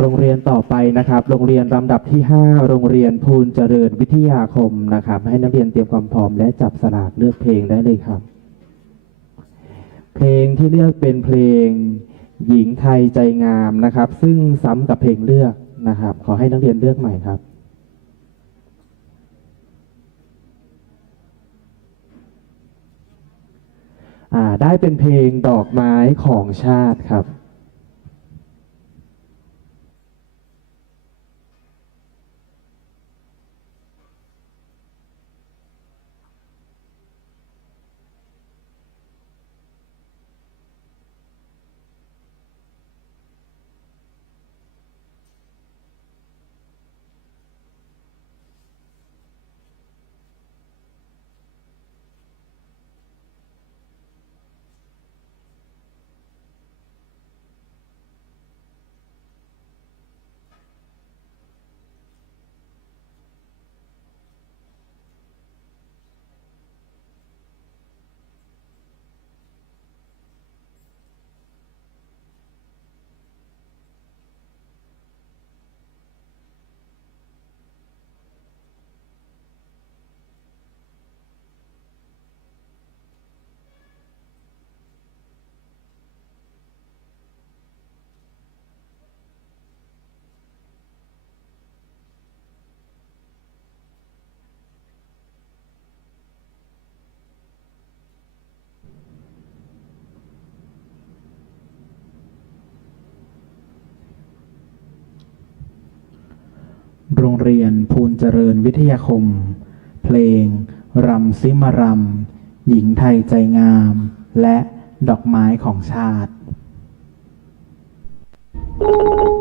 โรงเรียนต่อไปนะครับ โรงเรียนลำดับที่ 5 โรงเรียนภูลเจริญวิทยาคมนะครับ ให้นักเรียนเตรียมความพร้อมและจับสลากเลือกเพลงได้เลยครับ เพลงที่เลือกเป็นเพลงหญิงไทยใจงามนะครับ ซึ่งซ้ำกับเพลงเลือกนะครับ ขอให้นักเรียนเลือกใหม่ครับได้เป็นเพลงดอกไม้ของชาติครับ โรง เรียนภูลเจริญวิทยาคม เพลง รำซิมารำ หญิงไทยใจงาม และดอกไม้ของชาติเร